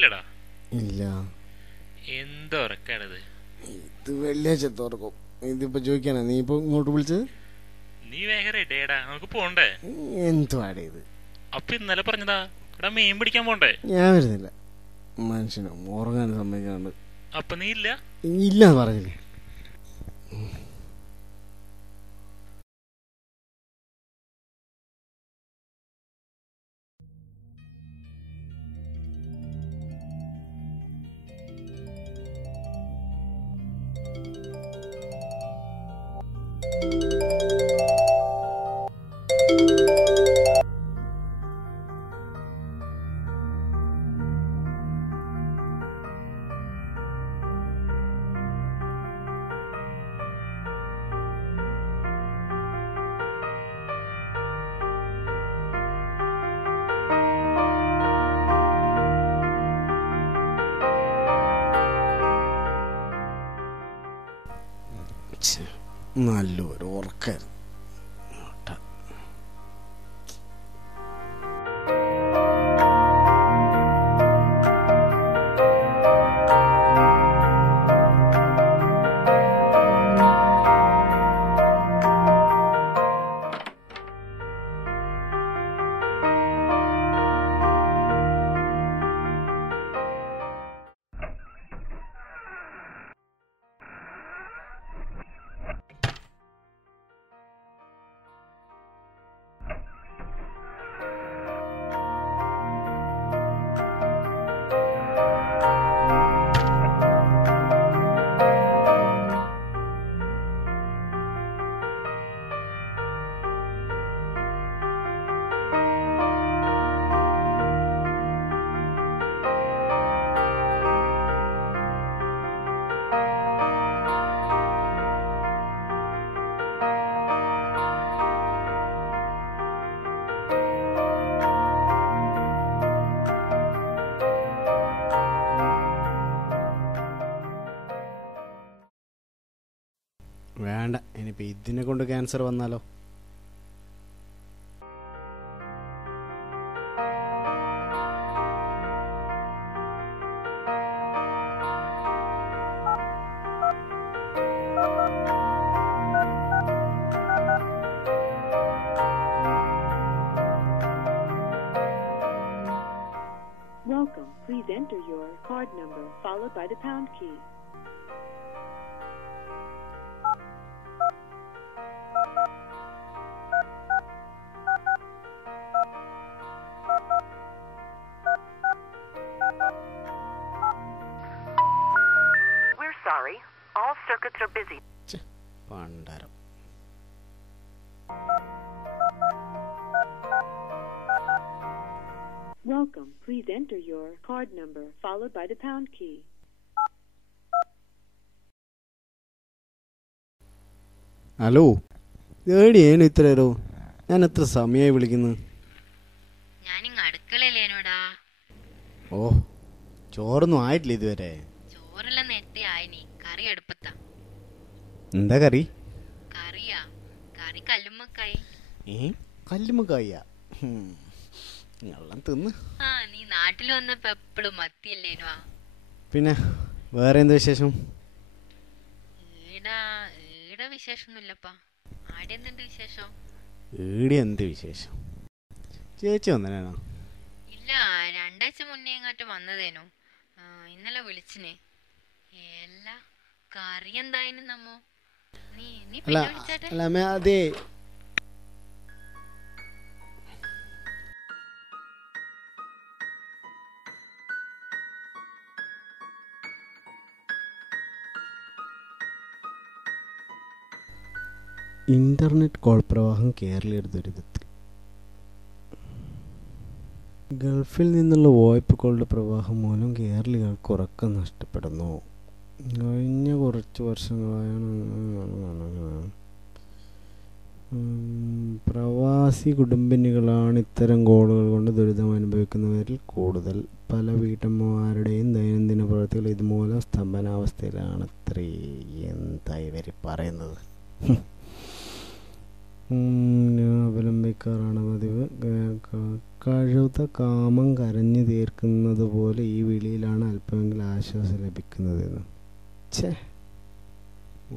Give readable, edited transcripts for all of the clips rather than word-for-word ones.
ഉറങ്ങിയില്ലടാ? ഇല്ല. എന്തുറക്കാണിത്? ഇത് വെള്ളിയാഴ്ച തുറക്കും. ഇതിപ്പോ ചോദിക്കാനാ നീ ഇപ്പൊ ഇങ്ങോട്ട് വിളിച്ചത്? നീ വേഗം റെഡിയാടാ, നമുക്ക് പോണ്ടേ? എന്തുവാടേ ഇത്? അപ്പൊ ഇന്നലെ പറഞ്ഞതാ എടാ മീൻ പിടിക്കാൻ പോണ്ടേ? ഞാൻ വരുന്നില്ല. മനുഷ്യനും ഉറങ്ങാൻ സമ്മതിക്കാണ്ട്. അപ്പൊ നീ ഇല്ല? ഇല്ലാന്ന് പറഞ്ഞില്ലേ? നല്ലൊരു ഉറക്കായിരുന്നു. വേണ്ട, ഇനിയിപ്പോൾ ഇതിനെ കൊണ്ട് ക്യാൻസർ വന്നാലോ? Welcome. Please enter your card number followed by the pound key. We're sorry. All circuits are busy. പണ്ടാരം. Welcome. Please enter your card number followed by the pound key. Hello, ഏടിയേനു ഇത്രയോ? ഞാൻ എത്ര സമയമായി വിളിക്കുന്നു? ഞാനിങ്ങ് അടുക്കളയിലേനോടാ. ഓ, ചോറൊന്നും ആയിട്ടില്ല ഇതുവരെ. ചോറെല്ലാം നേരത്തെ ആയിനി. കറി അടുപ്പത്താ. എന്താ കറി? കറിയാ? കറി കല്ലുമ്മക്കായി. കല്ലുമ്മക്കായ? വെള്ളം തിന്ന്. ആ, നീ നാട്ടിൽ വന്നപ്പോ എപ്പോഴും മത്തിയല്ലേനോ? പിന്നെ വേറെ എന്താ വിശേഷം? ഈട വിശേഷമൊന്നുമില്ലപ്പാ. ആടെ എന്തുണ്ട് വിശേഷം? ഈടെ എന്ത് വിശേഷം? ചേച്ചി വന്നേനാ? ഇല്ല, 2 ആഴ്ച മുന്നേ ഇങ്ങോട്ട് വന്നതേനു. ഇന്നലെ വിളിച്ചിനെ. എല്ലാ കറി എന്തായാലും നമ്മോ നീ പിന്നെ വിളിച്ചാട്ടെ. അതെ, ഇന്റർനെറ്റ് കോൾ പ്രവാഹം കേരളീയർ ദുരിതത്തിൽ. ഗൾഫിൽ നിന്നുള്ള വായ്പ കോളുടെ പ്രവാഹം മൂലം കേരളീയർക്ക് ഉറക്കം നഷ്ടപ്പെടുന്നു. കഴിഞ്ഞ കുറച്ച് വർഷങ്ങളായാണ് പ്രവാസി കുടുംബിനികളാണ് ഇത്തരം കോളുകൾ കൊണ്ട് ദുരിതം അനുഭവിക്കുന്നവരിൽ കൂടുതൽ. പല വീട്ടമ്മമാരുടെയും ദൈനംദിന പ്രവൃത്തികൾ ഇതുമൂലം സ്തംഭനാവസ്ഥയിലാണത്രേ. എന്തായി ഇവർ പറയുന്നത്? അവലംബിക്കാറാണ് പതിവ്. കഴുത കാമം കരഞ്ഞു തീർക്കുന്നത് പോലെ ഈ വിളിയിലാണ് അല്പമെങ്കിലും ആശ്വാസം ലഭിക്കുന്നതെന്ന്. ഛേ,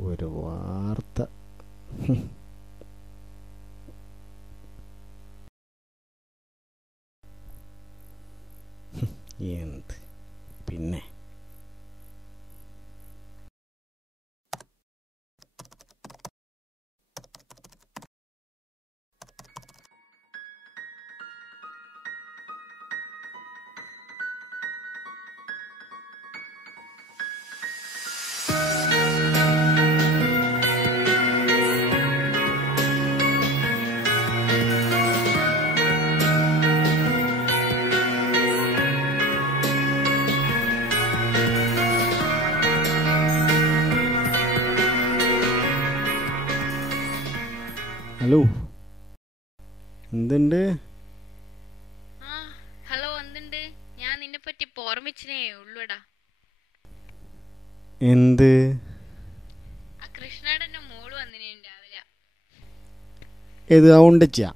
ഒരു വാർത്ത. എന്ത് പിന്നെ ഹലോ, എന്തുണ്ട്? ആ ഹലോ, എന്തുണ്ട്? ഞാൻ നിന്നെ പറ്റി ഓർമ്മിച്ചേ ഉള്ളൂടാ. എന്ത്? ആ കൃഷ്ണേടന്റെ മോള് വന്നിന് രാവിലെ. ഏത് ഉണ്ടച്ചാ?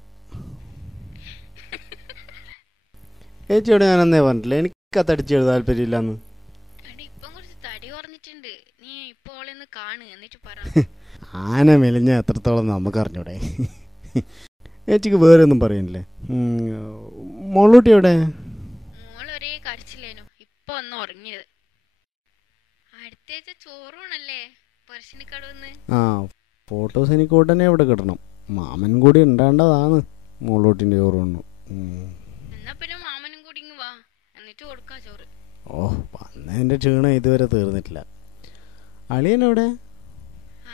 ചേച്ചിയോട് ഞാനെന്നേ പറഞ്ഞിട്ടില്ല എനിക്ക് തടിച്ചെഴു താല്പര്യമില്ലാന്ന്. ഇപ്പം കുറച്ച് തടി കുറഞ്ഞിട്ടുണ്ട്. നീ ഇപ്പൊ ഓളെന്ന് കാണ്, എന്നിട്ട് പറ. ആന മെലിഞ്ഞ എത്രത്തോളം നമുക്ക് അറിഞ്ഞൂടെ? ചേച്ചിക്ക് വേറെ ഒന്നും പറയാനില്ലേ? മോളൂട്ടി എവിടെ? മോളൊരേ കരച്ചില്ലേനു, ഇപ്പൊ ഒന്ന് ഉറങ്ങിയത്. അടുത്തേച്ച ചോറൂണല്ലേ പറശ്ശിനിക്കടവന്ന്. ആ, ഫോട്ടോസ് എനിക്ക് ഉടനെ ഇവിടെ കിട്ടണം. മാമൻ കൂടി ഉണ്ടാണ്ടതാണ് മോളൂട്ടിൻ്റെ ചോറുണ്ണു. എന്നാ പിന്നെ മാമനും കൂടി ഇങ്ങ് വാ, എന്നിട്ട് കൊടുക്കാ ചോറ്. ഓ, വന്നതിൻ്റെ ക്ഷീണം ഇതുവരെ തീർന്നിട്ടില്ല. അളിയനെവിടെ?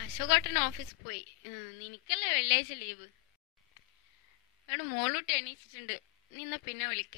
അശോകേട്ടൻ ഓഫീസിൽ പോയി. നിനക്കല്ലേ വെള്ളിയാഴ്ച ലീവ്. എവിടെ മോളൂട്ട് എണീച്ചിട്ടുണ്ട്. നിന്ന പിന്നെ വിളിക്ക.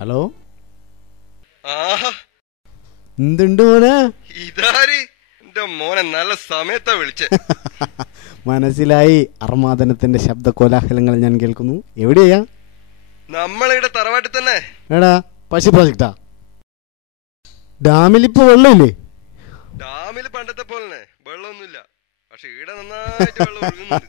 ഹലോ, ആഹാ, എന്തുണ്ട് മോനെ? ഇതാര്? എന്റെ മോനെ നല്ല സമയത്താ വിളിച്ചേ. മനസ്സിലായി. അർമാദനത്തിന്റെ ശബ്ദ കോലാഹലങ്ങൾ ഞാൻ കേൾക്കുന്നു. എവിടെയാ? നമ്മളിവിടെ തറവാട്ടിൽ തന്നെ. എടാ, പശു പ്രോജക്റ്റാ? ഡാമിലിപ്പോ വെള്ളമില്ലേ? ഡാമില് പണ്ടത്തെ പോലെ വെള്ളമൊന്നുമില്ല, പക്ഷെ ഇവിടെ നന്നായിട്ട് വെള്ളം ഒഴുകുന്നുണ്ട്.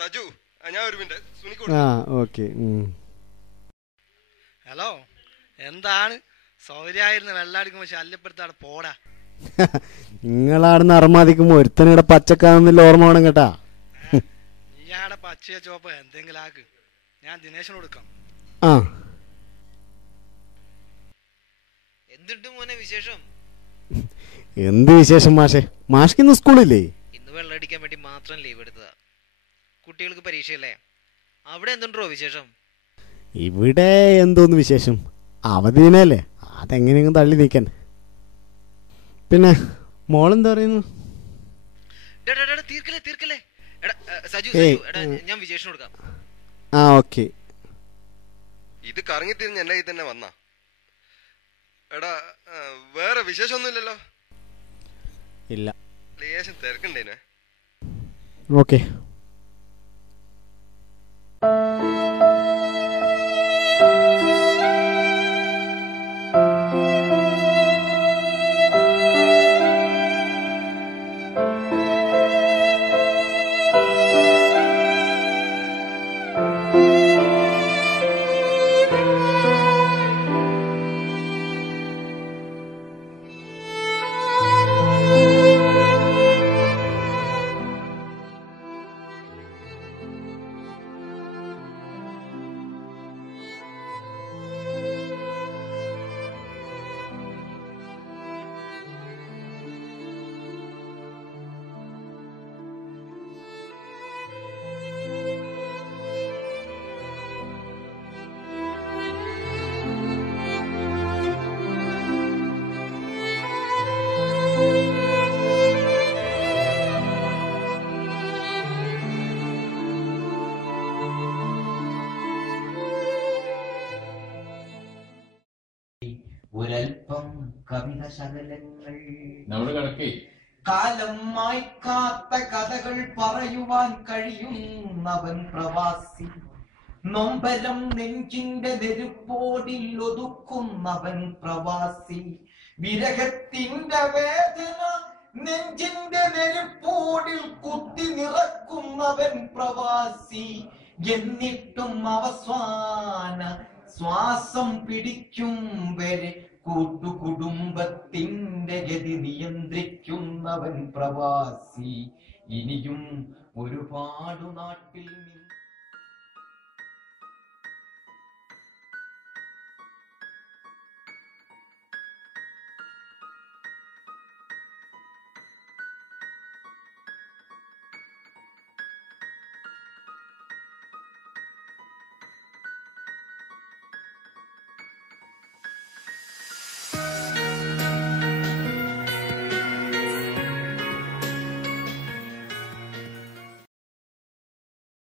സജു, ഞാൻ ഒരു മിനിറ്റ് സുനിക്കോട്. ആ, ഓക്കെ. ഹലോ, എന്താണ് സൗകര്യമായിരുന്നു വെള്ളടിക്കുമ്പോ ശല്യപ്പെടുത്താടെ പോടാ. നിങ്ങളാടുന്ന് അർമാദിക്കുമ്പോ ഒരുത്തനിടെ പച്ചക്കാന്നില്ല ഓർമ്മ വേണം കേട്ടാ. നീയാടെ പച്ചയോ ചോപ്പോ എന്തെങ്കിലും ആക്ക്, ഞാൻ ദിനേശന് കൊടുക്കാം. ആ, എന്തുണ്ട് മോനെ വിശേഷം? എന്ത് വിശേഷം മാഷെ? മാഷ്ക്ക് ഇന്ന് സ്കൂളില്ലേ? ഇന്ന് വെള്ളമടിക്കാൻ വേണ്ടി മാത്രം ലീവ് എടുത്തതാ. കുട്ടികൾക്ക് പരീക്ഷയല്ലേ. അവിടെ എന്തുണ്ടോ വിശേഷം? ഇവിടെ എന്തോന്ന് വിശേഷം, അവധിനല്ലേ, അതെങ്ങനെയെങ്കിലും തള്ളി നീക്കാൻ. പിന്നെ മോളെന്താ പറയുന്നു? തീർക്കല്ലേ തീർക്കല്ലേ. സജു, ഞാൻ വിജേഷിന് കൊടുക്കാം. ആ, ഓക്കെ. ഇത് കറങ്ങി തിരിഞ്ഞ് എന്റെ കയ്യിൽ തന്നെ വന്നാ. എടാ, വേറെ വിശേഷമൊന്നുമില്ലല്ലോ? ഇല്ല. ലേശം തിരക്കുണ്ടേനെ. ഓക്കെ. ഒരൽപ്പം കവിത ശകലങ്ങൾ. നമ്മുടെ കണക്കേ കാലം മായ്ക്കാത്ത കഥകൾ പറയുവാൻ കഴിയുന്നവൻ പ്രവാസി. നൊമ്പരം നെഞ്ചിന്റെ നെരുപ്പോടിൽ ഒതുക്കുന്നവൻ പ്രവാസി. വിരഹത്തിന്റെ വേദന നെഞ്ചിന്റെ നെരുപ്പോടിൽ കുത്തി നിറക്കുന്നവൻ പ്രവാസി. എന്നിട്ടും അവസാന ശ്വാസം പിടിക്കും വരെ കൂട്ടുകുടുംബത്തിന്റെ ഗതി നിയന്ത്രിക്കുന്നവൻ പ്രവാസി. ഇനിയും ഒരുപാട് നാട്ടിൽ